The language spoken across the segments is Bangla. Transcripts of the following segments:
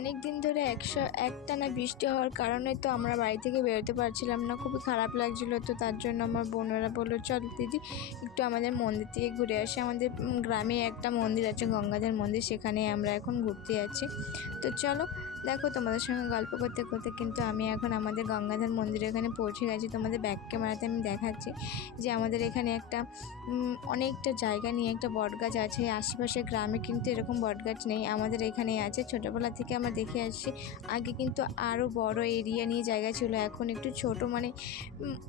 অনেক দিন ধরে একশো, একটানা বৃষ্টি হওয়ার কারণে তো আমরা বাড়ি থেকে বেরোতে পারছিলাম না। খুবই খারাপ লাগছিল তো তার জন্য আমার বোনেরা বলল, চল দিদি, একটু আমাদের মন্দির থেকে ঘুরে আসি। আমাদের গ্রামে একটা মন্দির আছে, গঙ্গাধর মন্দির, সেখানে আমরা এখন ঘুরতে যাচ্ছি। তো চলো দেখো, তোমাদের সঙ্গে গল্প করতে করতে কিন্তু আমি এখন আমাদের গঙ্গাধর মন্দিরে এখানে পৌঁছে গেছি। তোমাদের ব্যাক ক্যামেরাতে আমি দেখাচ্ছি যে আমাদের এখানে একটা অনেকটা জায়গা নিয়ে একটা বটগাছ আছে। আশেপাশে গ্রামে কিন্তু এরকম বটগাছ নেই। আমাদের এখানেই আছে। ছোটোবেলা থেকে আমরা দেখে আসছি। আগে কিন্তু আরও বড় এরিয়া নিয়ে জায়গা ছিল। এখন একটু ছোট মানে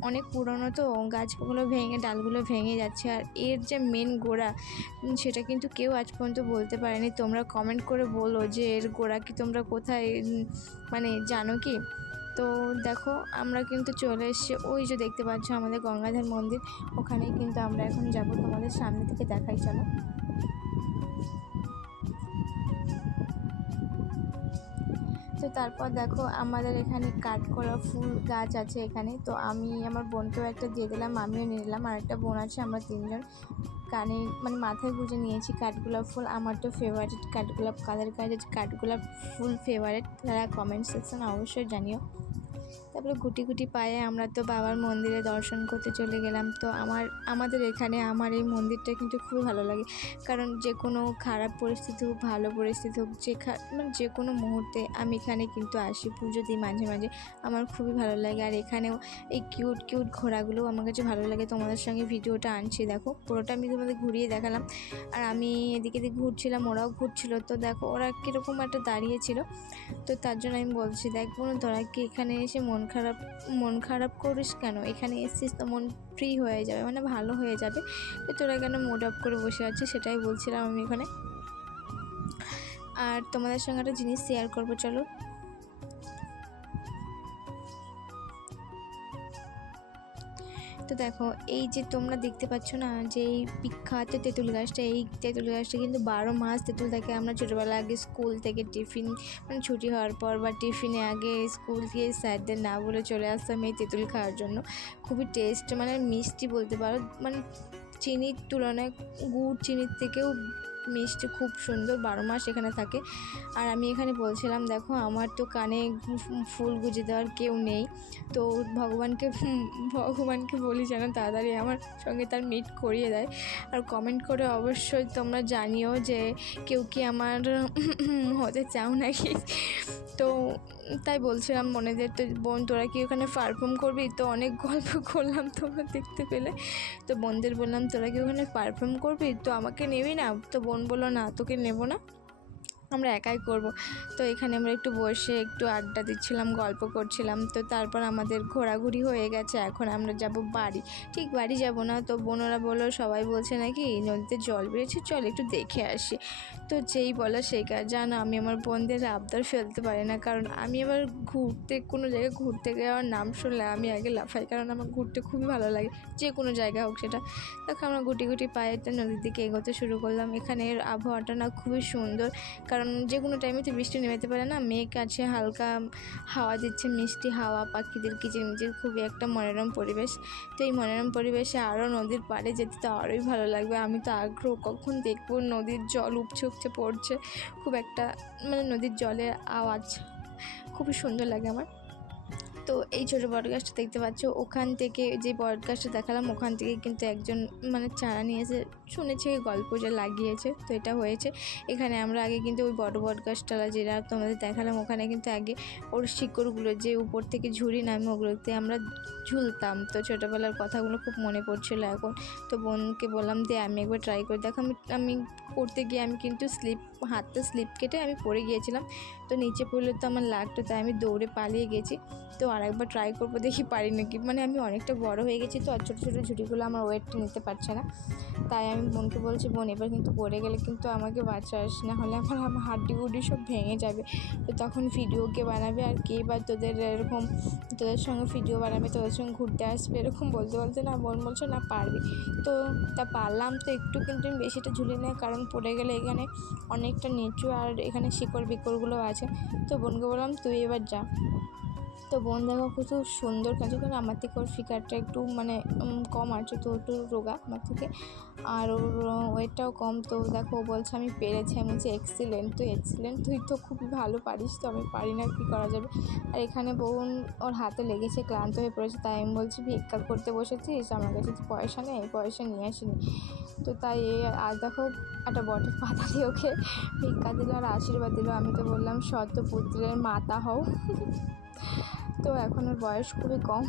অনেক পুরনো তো। গাছগুলো ভেঙে, ডালগুলো ভেঙে যাচ্ছে। আর এর যে মেন গোড়া সেটা কিন্তু কেউ আজ পর্যন্ত বলতে পারেনি। তোমরা কমেন্ট করে বলো যে এর গোড়া কি তোমরা কোথায় উম, মানে জানো কি? তো দেখো আমরা কিন্তু চলে এসেছি ওই যে দেখতে পাচ্ছ আমাদের গঙ্গাধর মন্দির। ওখানে কিন্তু আমরা এখন যাব তোমাদের সামনে থেকে দেখাই চলো। তো তারপর দেখো আমাদের এখানে কাট করা ফুল গাছ আছে এখানে। তো আমি আমার বোনকেও একটা দিয়ে দিলাম, আমিও নিয়ে নিলাম। আর একটা বোন আছে, আমরা তিনজন। কানে মানে মাথায় গুঁজে নিয়েছি কাঠগোলাপ ফুল। আমার তো ফেভারিট কাঠগোলাপ কালার কাজ কাঠগোলাপ ফুল ফেভারিট তারা কমেন্ট সেকশন অবশ্যই জানিও। তারপরে গুটি গুটি পায়ে আমরা তো বাবার মন্দিরে দর্শন করতে চলে গেলাম। তো আমার, আমাদের এখানে আমার এই মন্দিরটা কিন্তু খুবই ভালো লাগে। কারণ যে কোনো খারাপ পরিস্থিতি হোক, ভালো পরিস্থিতি হোক, যে মানে যে কোনো মুহূর্তে আমি এখানে কিন্তু আসি পুজো দিই মাঝে মাঝে। আমার খুবই ভালো লাগে। আর এখানেও এই কিউট কিউট ঘোড়াগুলোও আমার কাছে ভালো লাগে। তোমাদের সঙ্গে ভিডিওটা আনছি, দেখো। পুরোটা আমি তোমাদের ঘুরিয়ে দেখালাম। আর আমি এদিকে এদিকে ঘুরছিলাম, ওরাও ঘুরছিল। তো দেখো, ওরা কীরকম একটা দাঁড়িয়েছিল তো তার জন্য আমি বলছি, দেখ বোন, তোরা কি এখানে এসে মন খারাপ, মন খারাপ করিস কেন? এখানে এসছিস তো মন ফ্রি হয়ে যাবে মানে ভালো হয়ে যাবে। তো তোরা কেন মুড আপ করে বসে আছিস সেটাই বলছিলাম আমি এখানে। আর তোমাদের সঙ্গে একটা জিনিস শেয়ার করব, চলো। তো দেখো, এই যে তোমরা দেখতে পাচ্ছ না, যে এই বিখ্যাত তেঁতুল গাছটা, এই তেঁতুল গাছটা কিন্তু বারো মাস তেঁতুল থাকে। আমরা ছোটোবেলা আগে স্কুল থেকে টিফিন মানে ছুটি হওয়ার পর বা টিফিনে আগে স্কুল থেকে স্যারদের না বলে চলে আসতাম এই তেঁতুল খাওয়ার জন্য। খুবই টেস্ট মানে মিষ্টি বলতে পারো মানে চিনির তুলনায় গুড় চিনির থেকেও মিষ্টি খুব সুন্দর, বারো মাস এখানে থাকে। আর আমি এখানে বলছিলাম, দেখো, আমার তো কানে ফুল গুজে দেওয়ার কেউ নেই। তো ভগবানকে ভগবানকে বলি যেন তাড়াতাড়ি আমার সঙ্গে তার মিট করিয়ে দেয়। আর কমেন্ট করে অবশ্যই তোমরা জানিও যে কেউ কি আমার হতে চাও নাকি? তো তাই বলছিলাম মনে যে তো বোন, তোরা কি ওখানে পারফর্ম করবি? তো অনেক গল্প করলাম তোমরা দেখতে পেলে। তো বোনদের বললাম, তোরা কি ওখানে পারফর্ম করবি? তো আমাকে নেবি না? তো বোন বলল, না, তোকে নেব না। আমরা একাই করব। তো এখানে আমরা একটু বসে একটু আড্ডা দিচ্ছিলাম, গল্প করছিলাম। তো তারপর আমাদের ঘোরাঘুরি হয়ে গেছে, এখন আমরা যাব বাড়ি। ঠিক বাড়ি যাব না, তো বোনরা বলল, সবাই বলছে নাকি নদীতে জল বেড়েছে, চল একটু দেখে আসি। তো যেই বলা সেই কাজ। জানো, আমি আমার বোনদের আবদার ফেলতে পারি না, কারণ আমি আবার ঘুরতে, কোনো জায়গায় ঘুরতে যাওয়ার নাম শুনলে আমি আগে লাফাই, কারণ আমার ঘুরতে খুবই ভালো লাগে, যে কোনো জায়গা হোক সেটা। তখন আমরা গুটি গুটি পায়ে তো নদীর দিকে এগোতে শুরু করলাম। এখানের আবহাওয়াটা না খুবই সুন্দর, কারণ যে কোনো টাইমে তো বৃষ্টি নেমেতে পারে না। মেঘ আছে, হালকা হাওয়া দিচ্ছে, মিষ্টি হাওয়া, পাখিদের কিচিরমিচির, খুবই একটা মনোরম পরিবেশ। তো এই মনোরম পরিবেশে আরও নদীর পাড়ে যেতে তো আরোই ভালো লাগবে। আমি তো আগ্রহ, কখন দেখব নদীর জল উপচে উপচে পড়ছে। খুব একটা মানে নদীর জলের আওয়াজ খুবই সুন্দর লাগে আমার। তো এই ছোটো বটগাছটা দেখতে পাচ্ছ। ওখান থেকে যে বটগাছটা দেখালাম, ওখান থেকে কিন্তু একজন মানে চারা নিয়ে এসে শুনেছি গল্প যে লাগিয়েছে, তো এটা হয়েছে। এখানে আমরা আগে কিন্তু ওই বড় বটগাছটা যেটা তোমাদের দেখালাম, ওখানে কিন্তু আগে ওর শিকড়গুলো যে উপর থেকে ঝুড়ি নামে, ওগুলোতে আমরা ঝুলতাম। তো ছোটোবেলার কথাগুলো খুব মনে পড়ছিলো এখন। তো বোনকে বললাম যে আমি একবার ট্রাই করে দেখো। আমি আমি করতে গিয়ে আমি কিন্তু স্লিপ, হাতটা স্লিপ কেটে আমি পড়ে গিয়েছিলাম। তো নিচে পড়লে তো আমার লাগতো, তাই আমি দৌড়ে পালিয়ে গেছি। তো আরেকবার ট্রাই করব দেখি পারি নাকি। মানে আমি অনেকটা বড় হয়ে গেছি তো, আর ছোটো ছোটো ঝুড়িগুলো আমার ওয়েটটা নিতে পারছে না। তাই আমি বোনকে বলছি, বোন, এবার কিন্তু পড়ে গেলে কিন্তু আমাকে বাঁচাস না হলে আমার আমার হাড্ডি গুড্ডি সব ভেঙে যাবে। তো তখন ভিডিও কে বানাবে আর কে বা তোদের এরকম, তোদের সঙ্গে ভিডিও বানাবে, তোদের সঙ্গে ঘুরতে আসবে, এরকম বলতে বলতে না বোন বলছে, না, পারবি। তো তা পারলাম তো একটু, কিন্তু আমি বেশিটা ঝুলি না, কারণ পড়ে গেলে এখানে অনেকটা নিচু আর এখানে শিকড় বিকড়গুলো আছে। তো বোনকে বললাম, তুই এবার যা। তো বোন দেখো খুব সুন্দর কাজ করে। আমার থেকে ওর ফিগারটা একটু মানে কম আছে তো, একটু রোগা আমার থেকে। আর ওর ওয়েটটাও কম তো দেখো, ও বলছে আমি পেরেছি, আমি বলছি এক্সিলেন্ট তুই এক্সিলেন্ট তুই তো খুবই ভালো পারিস তো, আমি পারি না, কী করা যাবে? আর এখানে বোন ওর হাতে লেগেছে, ক্লান্ত হয়ে পড়েছে, তাই আমি বলছি, ভিক্ষা করতে বসেছিস? আমার কাছে তো পয়সা নেই পয়সা নিয়ে আসিনি। তো তাই আজ দেখো, একটা বটের পাতা দিয়ে ওকে ভিক্ষা দিল আর আশীর্বাদ দিল। আমি তো বললাম শত পুত্রের মাতা হও। তো এখন ওর বয়স খুবই কম।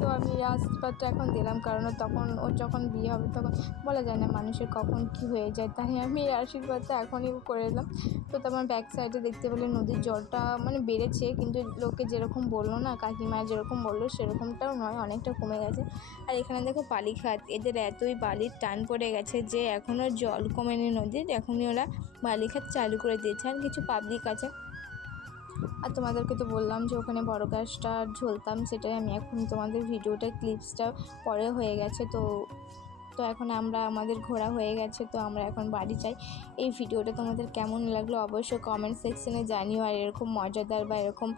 তো আমি আশীর্বাদটা এখন দিলাম কারণ ও তখন ওর যখন বিয়ে হবে তখন বলা যায় না মানুষের কখন কি হয়ে যায়, তাই আমি এই আশীর্বাদটা এখনই করে দিলাম তো তোমার ব্যাক সাইডে দেখতে পেলে নদীর জলটা মানে বেড়েছে, কিন্তু লোকে যেরকম বলল না কাকিমা যেরকম বলল, সেরকমটাও নয়, অনেকটা কমে গেছে। আর এখানে দেখো বালিখাত এদের এতই বালির টান পড়ে গেছে যে এখনও জল কমেনি নদীর, এখনই ওরা বালিখাত চালু করে দিয়েছে। আর কিছু পাবলিক আছে। আর তোমাদেরকে তো বললাম যে ওখানে বড় গাছটা ঝুলতাম, সেটাই আমি এখন তোমাদের ভিডিওটা ক্লিপসটা পরে হয়ে গেছে। তো তো এখন আমরা, আমাদের ঘোরা হয়ে গেছে, তো আমরা এখন বাড়ি যাই। এই ভিডিওটা তোমাদের কেমন লাগল অবশ্যই কমেন্ট সেকশনে জানিও। আর এরকম মজাদার বা এরকম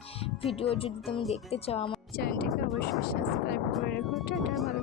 ভিডিও যদি তুমি দেখতে চাও আমার চ্যানেলটাকে অবশ্যই সাবস্ক্রাইব করে রেখো। টাটা, ভালো